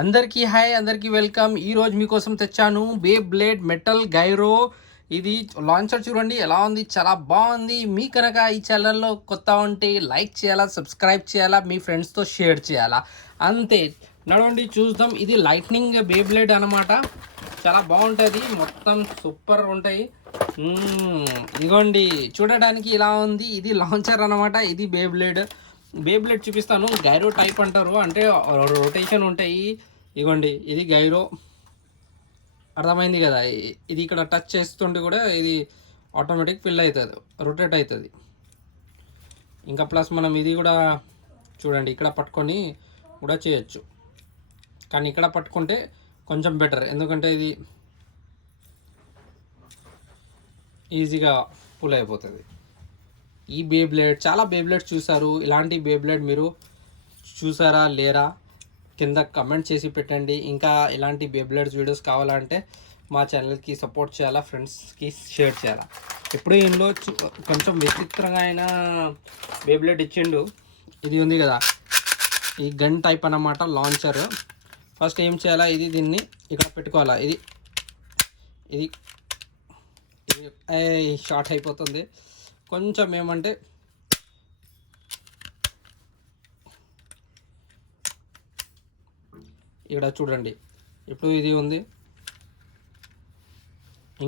అందరికీ హాయ్, అందరికీ వెల్కమ్. ఈరోజు మీకోసం తెచ్చాను బే బ్లేడ్ మెటల్ గైరో. ఇది లాంచర్ చూడండి ఎలా ఉంది, చాలా బాగుంది. మీ కనుక ఈ ఛానల్లో కొత్త ఉంటే లైక్ చేయాలా, సబ్స్క్రైబ్ చేయాలా, మీ ఫ్రెండ్స్తో షేర్ చేయాలా, అంతే. నడవండి చూద్దాం. ఇది లైట్నింగ్ బే బ్లేడ్ అనమాట. చాలా బాగుంటుంది, మొత్తం సూపర్ ఉంటాయి. ఇదిగోండి చూడడానికి ఇలా ఉంది. ఇది లాంచర్ అనమాట. ఇది బే బ్లేడ్ చూపిస్తాను. గైరో టైప్ అంటారు, అంటే రొటేషన్ ఉంటాయి. ఇదిగోండి ఇది గైరో, అర్థమైంది కదా. ఇది ఇక్కడ టచ్ చేస్తుంటే కూడా ఇది ఆటోమేటిక్ ఫిల్ అవుతుంది, రొటేట్ అవుతుంది. ఇంకా ప్లస్ మనం ఇది కూడా చూడండి ఇక్కడ పట్టుకొని కూడా చేయొచ్చు, కానీ ఇక్కడ పట్టుకుంటే కొంచెం బెటర్, ఎందుకంటే ఇది ఈజీగా పుల్ అయిపోతుంది. ఈ బే బ్లేడ్, చాలా బే బ్లేడ్స్ చూసారు. ఇలాంటి బే బ్లేడ్ మీరు చూసారా లేరా కింద కమెంట్ చేసి పెట్టండి. ఇంకా ఇలాంటి బే బ్లేడ్స్ వీడియోస్ కావాలంటే మా ఛానల్కి సపోర్ట్ చేయాలా, ఫ్రెండ్స్కి షేర్ చేయాలా. ఇప్పుడు ఇందులో కొంచెం విచిత్రంగా అయిన బే బ్లేడ్ ఇచ్చిండు. ఇది ఉంది కదా, ఈ గన్ టైప్ అన్నమాట, లాంచర్. ఫస్ట్ ఏం చేయాలా, దీన్ని ఇక్కడ పెట్టుకోవాలా. ఇది ఇది షార్ట్ అయిపోతుంది కొంచెం. ఏమంటే ఇక్కడ చూడండి, ఇప్పుడు ఇది ఉంది,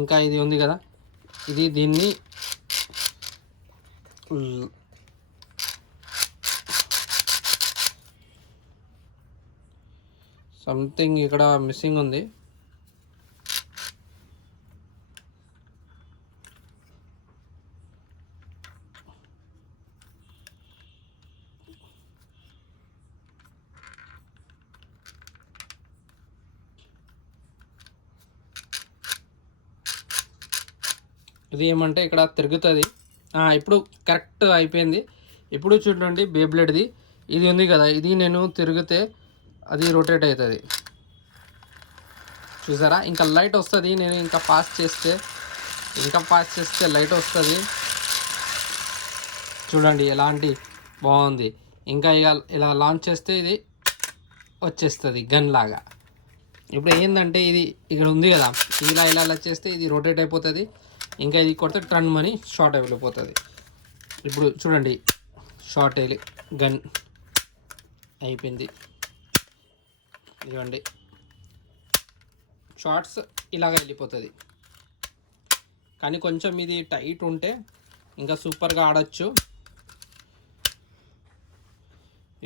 ఇంకా ఇది ఉంది కదా. దీన్ని సంథింగ్ ఇక్కడ మిస్సింగ్ ఉంది. ఇది ఏమంటే ఇక్కడ తిరుగుతుంది. ఇప్పుడు కరెక్ట్ అయిపోయింది. ఇప్పుడు చూడండి బే బ్లేడ్ది ఇది ఉంది కదా, ఇది నేను తిరిగితే అది రొటేట్ అవుతుంది, చూసారా. ఇంకా లైట్ వస్తుంది. నేను ఇంకా పాస్ చేస్తే లైట్ వస్తుంది. చూడండి ఎలాంటి బాగుంది. ఇంకా ఇలా లాంచ్ చేస్తే ఇది వచ్చేస్తుంది గన్ లాగా. ఇప్పుడు ఏంటంటే ఇది ఇక్కడ ఉంది కదా, ఇలా చేస్తే ఇది రొటేట్ అయిపోతుంది. ఇంకా ఇది కొడితే టర్న్ మనీ షార్ట్ అయిపోతుంది. ఇప్పుడు చూడండి షార్ట్ వెళ్ళి గన్ అయిపోయింది. ఇదిగోండి షార్ట్స్ ఇలాగ వెళ్ళిపోతుంది. కానీ కొంచెం ఇది టైట్ ఉంటే ఇంకా సూపర్గా ఆడచ్చు.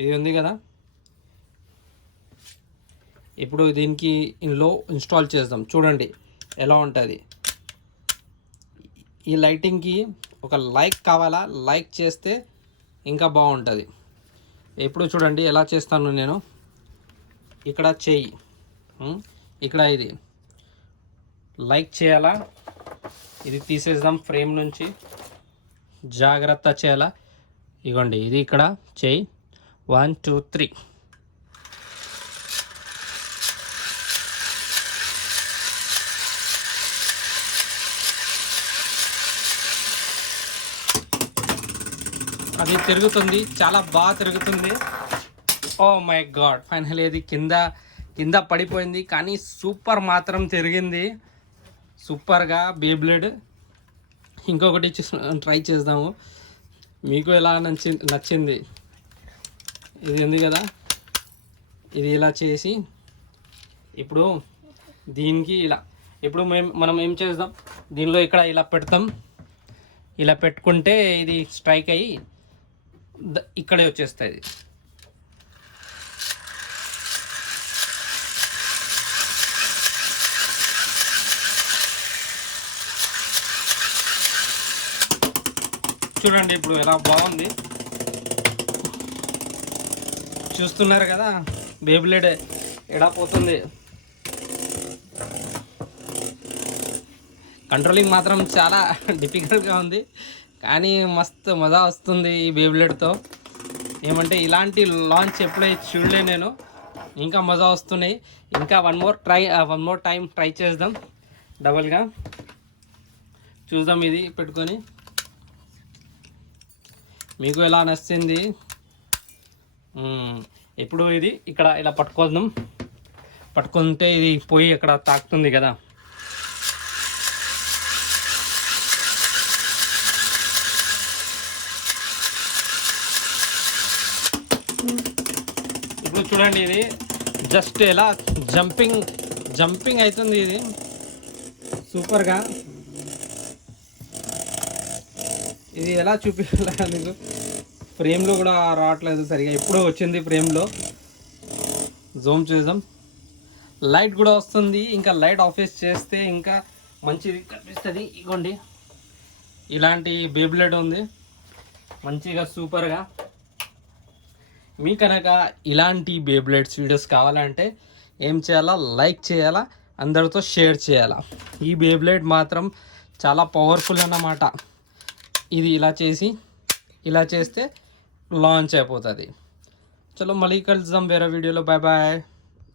ఇది ఉంది కదా, ఇప్పుడు దీనికి ఇందులో ఇన్స్టాల్ చేద్దాం. చూడండి ఎలా ఉంటుంది. ఈ లైటింగ్కి ఒక లైక్ కావాలా, లైక్ చేస్తే ఇంకా బాగుంటుంది. ఎప్పుడు చూడండి ఎలా చేస్తాను నేను. ఇక్కడ చెయ్యి, ఇక్కడ ఇది లైక్ చేయాలా, ఇది తీసేద్దాం ఫ్రేమ్ నుంచి, జాగ్రత్త చేయాలా. ఇగోండి ఇది ఇక్కడ చెయ్యి, 1 2 3. అది తిరుగుతుంది, చాలా బాగా తిరుగుతుంది. ఓ మై గాడ్, ఫైనల్లీ అది కింద పడిపోయింది, కానీ సూపర్ మాత్రం తిరిగింది సూపర్గా బే బ్లేడ్. ఇంకొకటి ట్రై చేద్దాము, మీకు ఎలా నచ్చింది. ఇది ఉంది కదా, ఇది ఇలా చేసి ఇప్పుడు దీనికి ఇప్పుడు మనం ఏం చేద్దాం, దీనిలో ఇక్కడ ఇలా పెడతాం. ఇలా పెట్టుకుంటే ఇది స్ట్రైక్ అయ్యి ఇక్కడే వచ్చేస్తుంది. చూడండి ఇప్పుడు ఎలా బాగుంది, చూస్తున్నారు కదా బే బ్లేడ్ ఎలా పోతుంది. కంట్రోలింగ్ మాత్రం చాలా డిఫికల్ట్గా ఉంది, కానీ మస్తు మజా వస్తుంది ఈ బే బ్లేడ్తో. ఏమంటే ఇలాంటి లాంచ్ ఎప్పుడైతే చూడలే నేను, ఇంకా మజా వస్తున్నాయి. ఇంకా వన్ మోర్ టైం ట్రై చేద్దాం డబల్గా. చూద్దాం ఇది పెట్టుకొని మీకు ఎలా నచ్చింది. ఇప్పుడు ఇది ఇక్కడ ఇలా పట్టుకోద్దాం. పట్టుకుంటే ఇది పోయి అక్కడ తాకుతుంది కదా. ఇప్పుడు చూడండి, ఇది జస్ట్ ఎలా జంపింగ్ అవుతుంది. ఇది సూపర్గా. ఇది ఎలా చూపించాలి మీకు, ఫ్రేమ్లో కూడా రావట్లేదు సరిగా. ఎప్పుడో వచ్చింది ఫ్రేమ్లో, జూమ్ చేద్దాం. లైట్ కూడా వస్తుంది, ఇంకా లైట్ ఆఫీస్ చేస్తే ఇంకా మంచిది కనిపిస్తుంది. ఇగోండి, ఇలాంటి బేబ్లెడ్ ఉంది మంచిగా సూపర్గా. మీ కనుక ఇలాంటి బేబ్లెడ్స్ వీడియోస్ కావాలంటే ఏం చేయాలా, లైక్ చేయాలా, అందరితో షేర్ చేయాలా. ఈ బేబ్లెడ్ మాత్రం చాలా పవర్ఫుల్ అన్నమాట. ఇది ఇలా చేస్తే లాంచ్ అయిపోతుంది. చలో మళ్ళీ కలుద్దాం వేరే వీడియోలో. Bye bye.